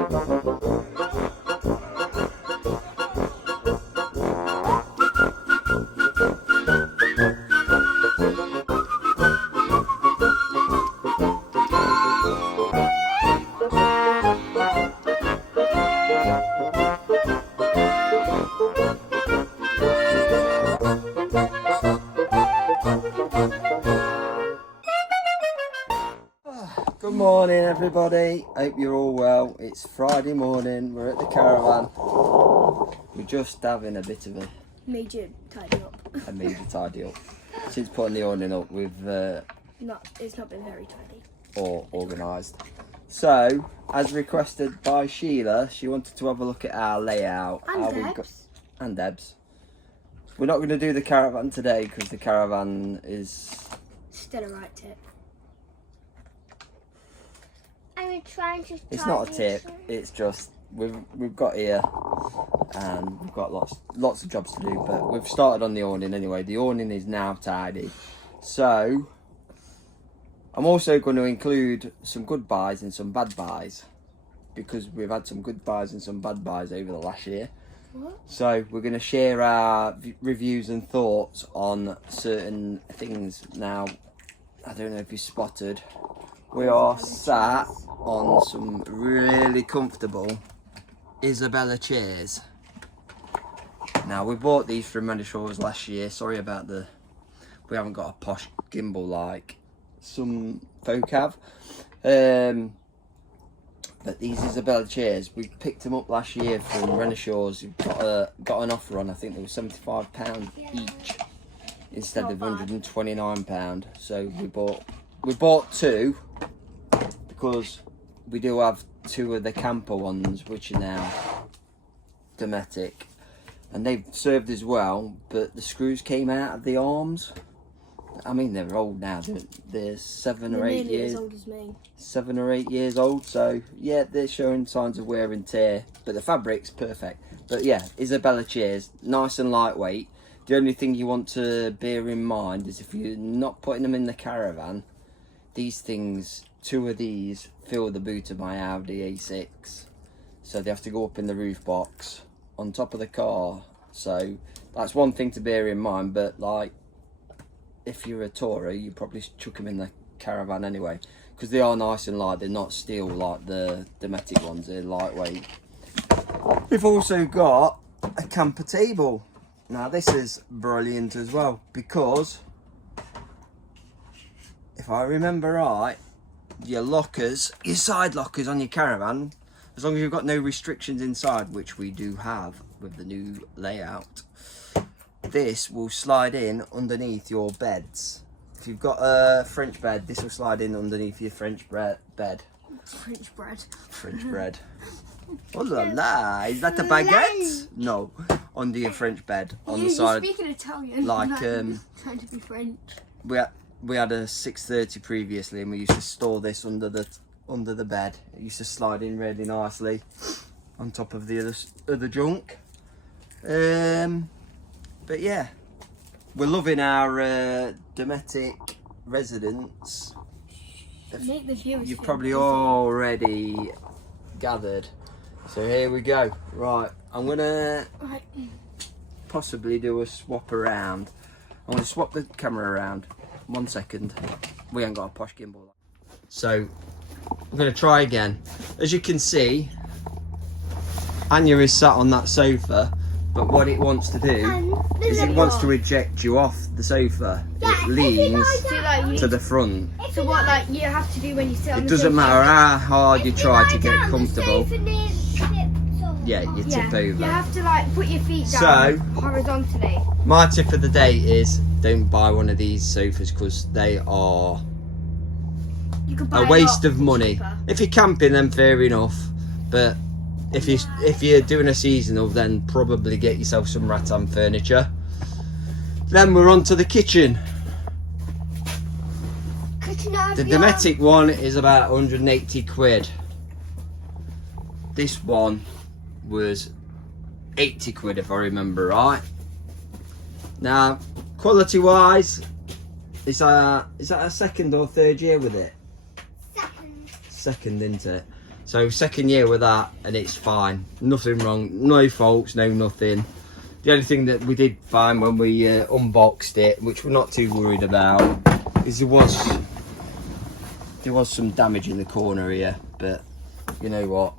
Good morning everybody, hope you're all well. It's Friday morning, we're at the caravan. We're just having a bit of a major tidy up. Since putting the awning up, It's not been very tidy. Or organised. So, as requested by Sheila, she wanted to have a look at our layout. And Debs. We're not going to do the caravan today because the caravan is still a right tip. It's not a tip. It's just we've got here, and we've got lots of jobs to do. But we've started on the awning anyway. The awning is now tidy. So I'm also going to include some good buys and some bad buys, because we've had some good buys and some bad buys over the last year. What? So we're going to share our reviews and thoughts on certain things. Now, I don't know if you spotted, we are sat on some really comfortable Isabella chairs. Now, we bought these from Renishaws last year. Sorry about we haven't got a posh gimbal like some folk have. But these Isabella chairs, we picked them up last year from Renishaws. Got an offer on, I think they were £75 each instead of £129. So we bought two, because we do have two of the camper ones which are now Dometic, and they've served as well, but the screws came out of the arms. I mean, they're old now. They're 7 or 8 years. As old as me. 7 or 8 years old. So yeah, they're showing signs of wear and tear, but the fabric's perfect. But yeah, Isabella chairs, nice and lightweight. The only thing you want to bear in mind is if you're not putting them in the caravan, these things, two of these fill the boot of my Audi A6, so they have to go up in the roof box on top of the car. So that's one thing to bear in mind. But like, if you're a tourer, you probably chuck them in the caravan anyway, because they are nice and light. They're not steel like the Dometic ones, they're lightweight. We've also got a camper table. Now this is brilliant as well, because if I remember right, your lockers, your side lockers on your caravan, as long as you've got no restrictions inside, which we do have with the new layout, this will slide in underneath your beds. If you've got a French bed, this will slide in underneath your French bed. French bread. French bread. Oh la la, is that a baguette? No, under your French bed on the side. You're speaking Italian. Like trying to be French. We had a 630 previously, and we used to store this under the bed. It used to slide in really nicely on top of the other junk. But yeah, we're loving our Dometic residence. Make the viewers You've feel probably busy. already gathered. So here we go. Right, I'm gonna possibly do a swap around. I'm gonna swap the camera around. 1 second. We ain't got a posh gimbal. So I'm gonna try again. As you can see, Anya is sat on that sofa, but what it wants to do is it wants to eject you off the sofa. It leans to the front. So what, like, you have to do when you sit on It the doesn't sofa? matter how hard you try to get comfortable. Yeah, you tip over. You have to like put your feet down horizontally. My tip of the day is don't buy one of these sofas, because they are You could buy a waste of money. cheaper. If you're camping, then fair enough. But if you're doing a seasonal, then probably get yourself some rattan furniture. Then we're on to the kitchen. The Dometic one is about 180 quid. This one was 80 quid if I remember right. Now, quality wise, is that a second or third year with it? Second, isn't it? So second year with that, and it's fine. Nothing wrong, no faults, no nothing. The only thing that we did find when we unboxed it, which we're not too worried about, is there was some damage in the corner here, but you know what?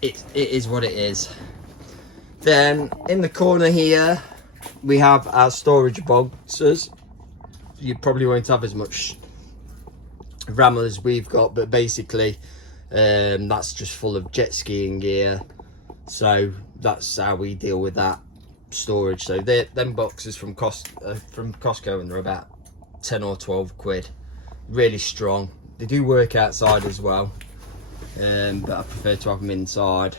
It is what it is. Then in the corner here, we have our storage boxes. You probably won't have as much RAM as we've got, but basically that's just full of jet skiing gear. So that's how we deal with that storage. So them boxes from Costco, and they're about 10 or 12 quid. Really strong. They do work outside as well, but I prefer to have them inside.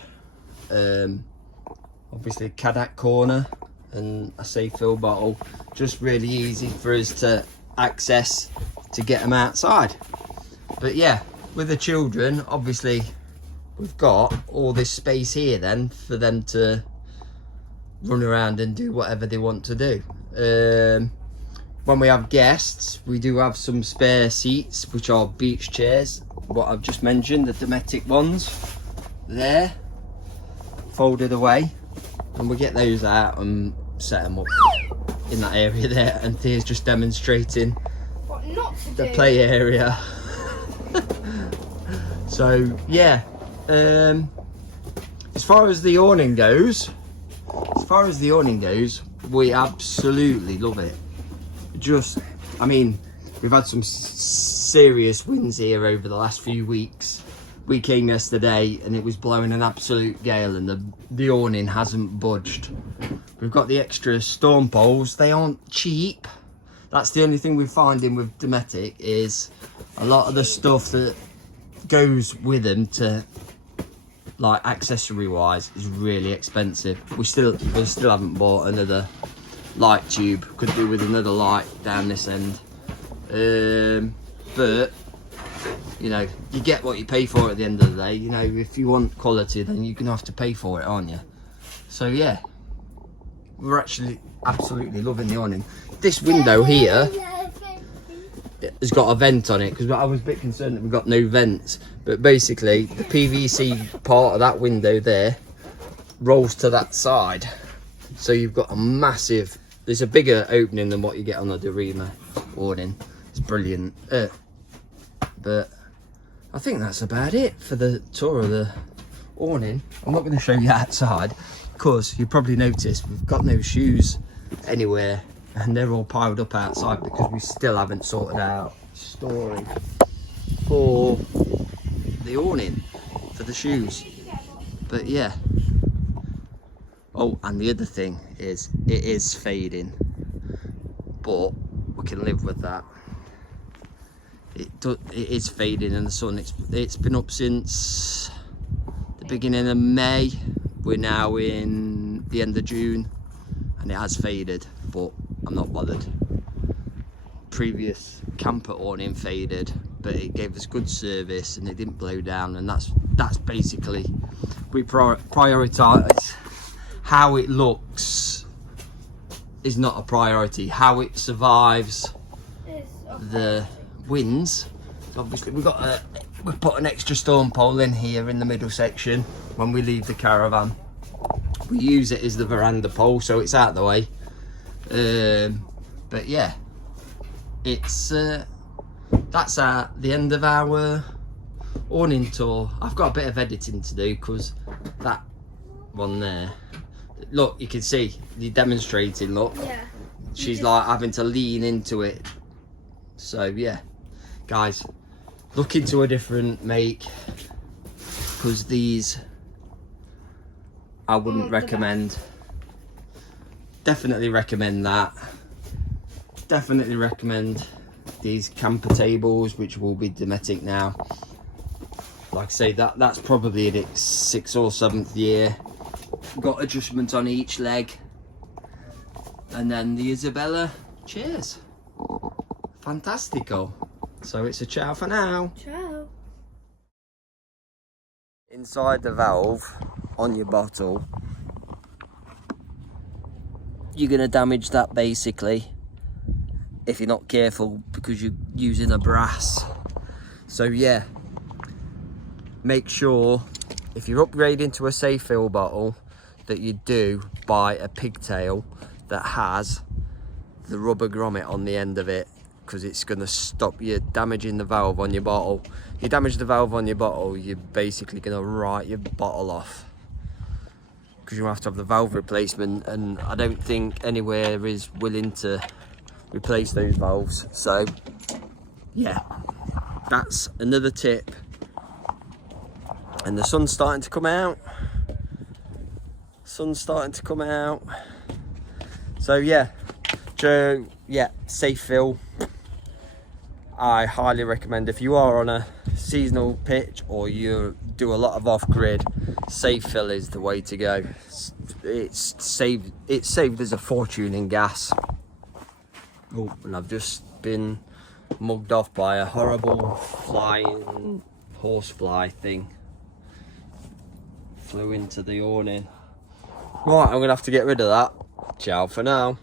Obviously a Kadak corner and a Safefil bottle, just really easy for us to access to get them outside. But yeah, with the children, obviously we've got all this space here then for them to run around and do whatever they want to do. When we have guests, we do have some spare seats, which are beach chairs, what I've just mentioned, the Dometic ones there, folded away, and we get those out and set them up in that area there. And Thea's just demonstrating What not to the do. play area. So yeah, as far as the awning goes, we absolutely love it. Just, I mean, we've had some serious winds here over the last few weeks. We came yesterday and it was blowing an absolute gale, and the awning hasn't budged. We've got the extra storm poles. They aren't cheap. That's the only thing we're finding with Dometic, is a lot of the stuff that goes with them, to like accessory wise, is really expensive. We still haven't bought another light tube. Could do with another light down this end, but you know, you get what you pay for at the end of the day. You know, if you want quality, then you're gonna have to pay for it, aren't you? So yeah, we're actually absolutely loving the awning. This window here has got a vent on it, because I was a bit concerned that we got no vents, but basically the PVC part of that window there rolls to that side, so you've got a massive, there's a bigger opening than what you get on the Dorema awning. It's brilliant. But I think that's about it for the tour of the awning. I'm not going to show you outside, because you probably noticed we've got no shoes anywhere, and they're all piled up outside because we still haven't sorted out storage for the awning for the shoes. But yeah. Oh, and the other thing is, it is fading, but we can live with that. It is fading in the sun. It's been up since the beginning of May. We're now in the end of June, and it has faded, but I'm not bothered. Previous camper awning faded, but it gave us good service and it didn't blow down, and that's basically, we prioritise. How it looks is not a priority. How it survives the winds. So obviously we put an extra storm pole in here in the middle section when we leave the caravan. We use it as the veranda pole, so it's out the way. But yeah, it's that's the end of our awning tour. I've got a bit of editing to do, because that one there, look, you can see you're demonstrating, look. Yeah. She's like having to lean into it. So yeah, guys, look into a different make, because these I wouldn't recommend. Definitely recommend that. Definitely recommend these camper tables, which will be Dometic now. Like I say, that's probably in its 6th or 7th year. Got adjustment on each leg. And then the Isabella chairs. Fantastico. So it's a ciao for now. Ciao. Inside the valve on your bottle, you're going to damage that basically if you're not careful, because you're using a brass. So yeah, make sure if you're upgrading to a Safefil bottle that you do buy a pigtail that has the rubber grommet on the end of it, because it's going to stop you damaging the valve on your bottle. If you damage the valve on your bottle, you're basically going to write your bottle off, because you have to have the valve replacement, and I don't think anywhere is willing to replace those valves. So yeah, that's another tip. And the sun's starting to come out. So yeah, so yeah, Safefil, I highly recommend. If you are on a seasonal pitch or you do a lot of off-grid, Safefil is the way to go. It's saved us a fortune in gas. Oh, and I've just been mugged off by a horrible flying horsefly thing. Flew into the awning. Right, I'm gonna have to get rid of that. Ciao for now.